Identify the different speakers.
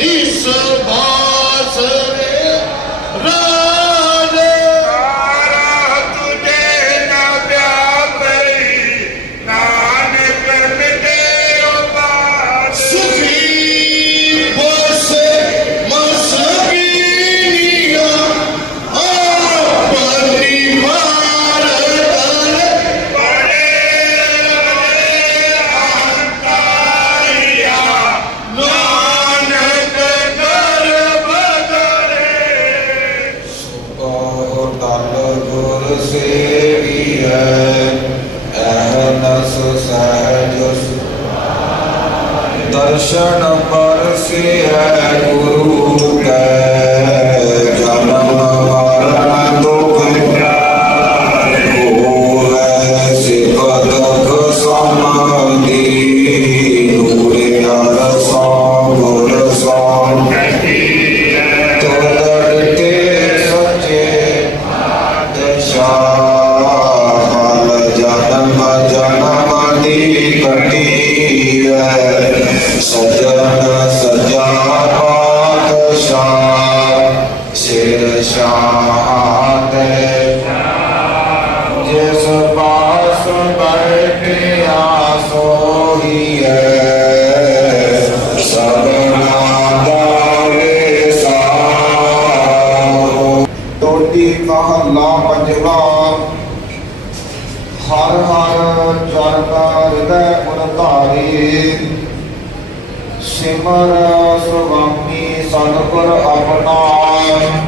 Speaker 1: isso. ਜਨਸ ਸਹਿਜ ਦਰਸ਼ਨ ਪਰਸੇ ਗੁਰੂ ਸਿਮਰ ਸੁਵਾਮੀ ਸਤਿਗੁਰ ਆਪਣਾ